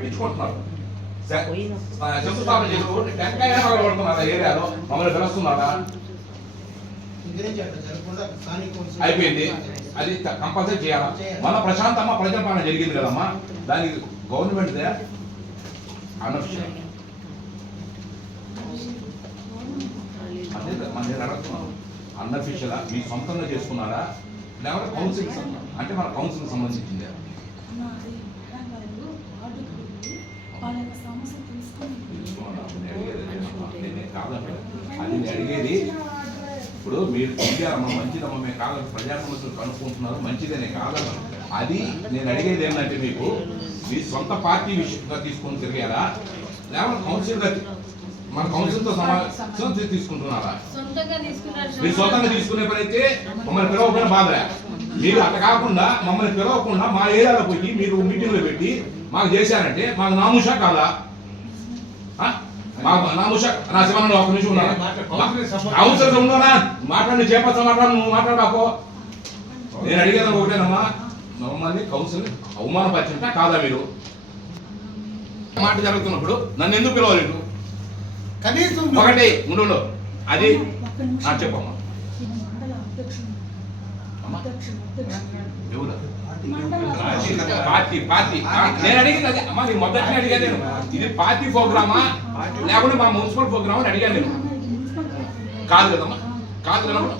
పెట్టించుకుంటున్నారు శంకుస్థాపన చేసుకుంటే టెంకాయ పడుతున్నారు ఏరియాలో. మమ్మల్ని పిలుస్తున్నారా అయిపోయింది. అది కంపల్సరీ చేయాలా? మన ప్రశాంతమ్మ ప్రజాపాలన జరిగింది కదమ్మా. దానికి గవర్నమెంట్ అనఫిషియల్ అదే కదా, మన నేను అడుగుతున్నాను. అన్అఫిషియల్? మీ సొంతంగా చేసుకున్నారా? లేకపోతే కౌన్సిల్ అంటే మన కౌన్సిల్ సంబంధించింది. అది నేను అడిగేది ఇప్పుడు మీరు తెలియాలమ్మ మంచిదమ్మ మేము కాదు ప్రజా కనుక్కుంటున్నారు మంచిదనే కాదమ్మ అది నేను అడిగేది ఏంటంటే మీకు మీ సొంత పార్టీ విషయంగా తీసుకొని తిరిగారా లేకపోతే కౌన్సిల్ మన కౌన్సిల్తో సమావేశం తీసుకుంటున్నారా మీరు సొంతంగా తీసుకునే పని అయితే మమ్మల్ని పిలవకుండా బాధలే మీరు అట్ట కాకుండా మమ్మల్ని పిలవకుండా మా ఏరియాలో పోయి మీరు మీటింగ్లో పెట్టి మాకు చేశారంటే మాకు నాముషా కాదా ఆ? మాకు నాముషా నా శివనంలో ఒక నిమిషం ఉన్నారా అవసరం ఉన్నారా మాట్లాడి చేపచ్చ మాట్లాడు నువ్వు మాట్లాడాకో నేను అడిగేది ఒకటేనమ్మా మమ్మల్ని కౌన్సిల్ అవమానపరిచింటా కాదా మీరు? మాట జరుగుతున్నప్పుడు నన్ను ఎందుకు పిలవలేదు? కనీసం ఒకటి ఉండు అది చెప్పమ్మా. ఎవరు? Party party. నేను అడిగింది అదే. అమ్మా నేను మొదటి అడిగాను నేను. ఇది పార్టీ ప్రోగ్రామా? లేకుంటే మా మున్సిపల్ ప్రోగ్రామా అని అడిగాను నేను. కాదు కదమ్మా. కాదు కదమ్మా.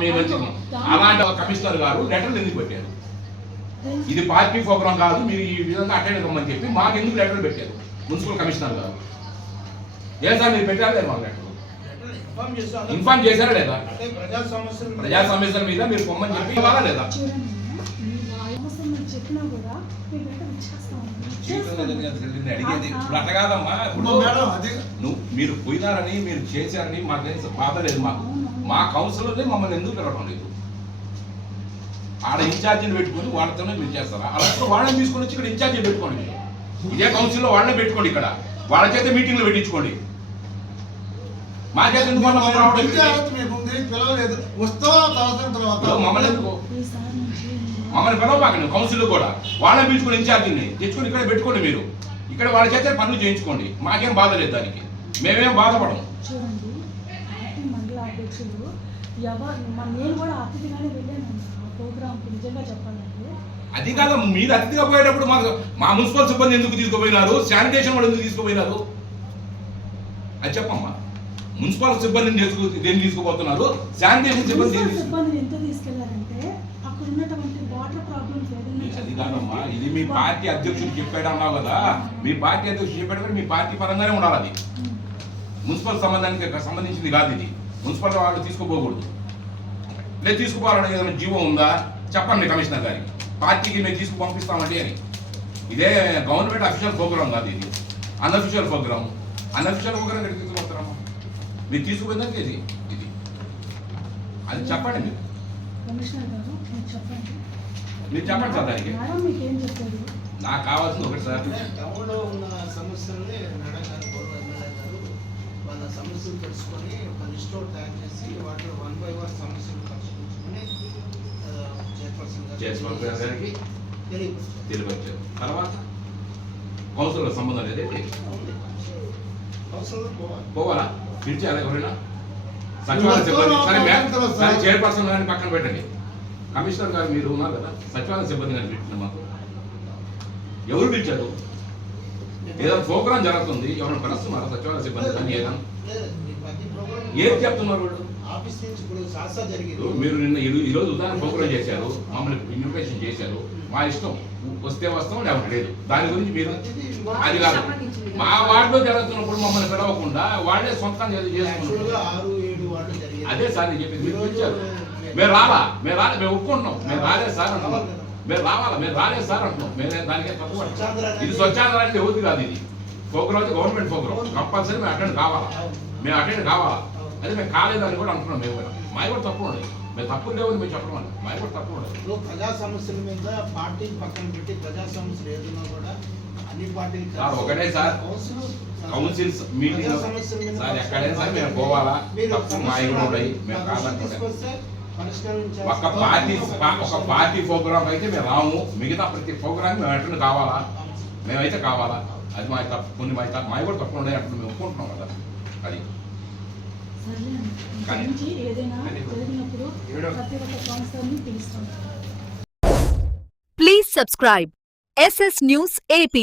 మీరు మంచిది అలాంటి కమిషనర్ గారు లెటర్లు ఎందుకు పెట్టారు? ఇది పార్టీ ప్రోగ్రామ్ కాదు మీరు ఈ విధంగా అటెండ్ కమ్మని చెప్పి మాకు ఎందుకు లెటర్లు పెట్టారు? మున్సిపల్ కమిషనర్ గారు. ఏ సార్ మీరు పెట్టారా లేదు మాకు లెటర్? ఇన్ఫార్మ్ చేశారా లేదా? అంటే ప్రజా సమస్యలు ప్రజా సమస్యల మీద మీరు పొమ్మని చెప్పి ఇవ్వాలా లేదా? మేడం అదే నువ్వు మీరు పోయినారని మీరు చేశారని మాకేం బాధ లేదు మాకు. మా కౌన్సిలర్ని మమ్మల్ని ఎందుకు పిలవడం లేదు? ఆడ ఇన్ఛార్జిని పెట్టుకొని వాళ్ళతోనే మీరు చేస్తారా? అలాగే వాళ్ళని తీసుకొని వచ్చి ఇక్కడ ఇన్ఛార్జి పెట్టుకోండి. మీరు. ఇదే కౌన్సిల్లో వాళ్ళనే పెట్టుకోండి ఇక్కడ. వాళ్ళ చేత మీటింగ్లు పెట్టించుకోండి మా చేత ఎందుకు మళ్ళీ మమ్మల్ని రావడం పిలిచే ఎందుకు? ఆలోచన మీకు ఉంది, పిలవలేదు. వస్తావా తర్వాత మమ్మల్ని మమ్మల్ని పిలవబాకండి కౌన్సిల్ కూడా. వాళ్ళని పిలుచుకొని ఇన్ఛార్జిని తెచ్చుకొని ఇక్కడ పెట్టుకోండి మీరు. ఇక్కడ వాళ్ళ చేత పనులు చేయించుకోండి. మాకేం బాధ లేదు దానికి. మేమేం బాధపడము. చూడండి పార్టీ మండల అధ్యక్షులు ఎవరు మ- నేను కూడా అతిథిగానే వెళ్ళాను ఆ ప్రోగ్రామ్కి నిజంగా చెప్పాలంటే. అది కాదు మీరు అతిథిగా పోయేటప్పుడు మాకు మా మున్సిపల్ సిబ్బంది ఎందుకు తీసుకుపోయినారు? శానిటేషన్ వాళ్ళు ఎందుకు తీసుకుపోయినారు? అది చెప్పమ్మా. మున్సిపల్ సిబ్బందిని తీసుకు దేన్ని తీసుకుపోతున్నారు? శానిటేషన్ సిబ్బంది ఎంత తీసుకెళ్ళారంటే అక్కడ ఉన్నటువంటి వాటర్ ప్రాబ్లమ్స్ ఏదైనా అది కాదమ్మా. ఇది మీ పార్టీ అధ్యక్షుడు చెప్పాడు అన్నావు కదా. మీ పార్టీ అధ్యక్షుడు చెప్పాడు మీ పార్టీ పరంగానే ఉండాలి అది. మున్సిపల్ సంబంధానికి సంబంధించింది కాదు ఇది. మున్సిపల్ వాళ్ళు తీసుకుపోకూడదు. లేదు తీసుకుపోవాలని ఏదైనా జీవో ఉందా? చెప్పండి కమిషనర్ గారికి. పార్టీకి మేము తీసుకు పంపిస్తామండి అని. ఇదే గవర్నమెంట్ అఫీషియల్ ప్రోగ్రామ్ కాదు ఇది. అన్అఫీషియల్ ప్రోగ్రామ్ అన్అఫీషియల్ ప్రోగ్రామ్ ఎక్కడికి మీరు తీసుకుపోయిందంటే ఇది? ఇది. అది చెప్పండి మీరు. కమిషనర్ గారు మీరు చెప్పండి. మీరు చెప్పండి సార్ దానికి. మేడం మీకు ఏం చెప్పారు? నాకు కావాల్సింది ఒకటి సార్. టౌన్లో ఉన్న సమస్యల్ని గారు వాళ్ళ సమస్యలు తెలుసుకొని ఒక లిస్ట్ తయారు చేసి వాటిలో వన్ బై వన్ సమస్యలు చైర్పర్సన్ గారికి తెలియవచ్చారు తర్వాత కౌన్సిలర్ సంబంధం అవసరం పోవాలి. పోవాలా? పిలిచారా ఎవరైనా? సచివాలయ సిబ్బంది. సరే సరే చైర్పర్సన్ గారిని పక్కన పెట్టండి. కమిషనర్ గారు మీరు ఉన్నారు కదా సచివాలయ సిబ్బంది గారిని పిలిచిన మాకు. ఎవరు పిలిచారు? ఏదో ప్రోగ్రామ్ జరుగుతుంది ఎవరైనా పిలుస్తున్నారా సచివాలయ సిబ్బంది కానీ ఏదైనా? ఏం చెప్తున్నారు వాళ్ళు? ఆఫీస్ నుంచి ఇప్పుడు మీరు నిన్న ఈ- ఈ రోజు ఉదాహరణ ప్రోగ్రామ్ చేశారు మమ్మల్ని ఇన్విటేషన్ చేశారు. మా ఇష్టం. వస్తే వస్తాం లేకపోతే లేదు. దాని గురించి మీరు అది కాదు. మా వార్డులో జరుగుతున్నప్పుడు మమ్మల్ని పిలవకుండా వాళ్ళే సొంతంగా జరిగింది అదే సార్ నేను చెప్పింది. మీరు పిలిచారు. మేము- రాలా. మేము రాలే. మేము ఒప్పుకుంటున్నాం. మేము రాలేదు సార్ అంటున్నాం. మేము రావాలా? మేము రాలేదు సార్ అంటున్నాం. మేము దానికి తప్పు పట్టం. ఇది స్వచ్ఛాంధ్ర అంటే కాదు ఇది. Programme government programme. కంపల్సరీ మేము అటెండ్ కావాలా? మేము అటెండ్ కావాలా? అదే మేము కాలేదని కూడా అంటున్నాం మేము కూడా. మాది కూడా తప్పు ఉండదు మేము తప్పు లేవని మేము చెప్పడం అండి మాది కూడా తప్పు ఉండదు ఇప్పుడు ప్రజా సమస్యల మీద పార్టీ పక్కన పెట్టి ప్రజా సమస్యలు ఏదైనా కూడా అన్ని పార్టీలు సార్, ఒకటే sir. Council councils meeting sir ఎక్కడైనా సరే మేము పోవాలా? తప్పు మా కూడా ఉన్నాయి మేము కాదనుకుంటే. ఒక పార్టీ ఒక పార్టీ ప్రోగ్రామ్ అయితే మేము రాము. మిగతా ప్రతి ప్రోగ్రామ్ మేము అటెండ్ కావాలా? మేమైతే కావాలా? అది మా తప్పు. కొన్ని మా తప్పు. మావి కూడా తప్పులు ఉన్నాయి అప్పుడు మేము ఒప్పుకుంటున్నాం కదా. అది. సర్లే అన్న. ఇంక కానీ- నుంచి ఏదైనా కానీ- జరిగినప్పుడు ఏడో- ప్రతి ఒక్క కౌన్సిలర్ని పిలుస్తాం Please subscribe SS News AP.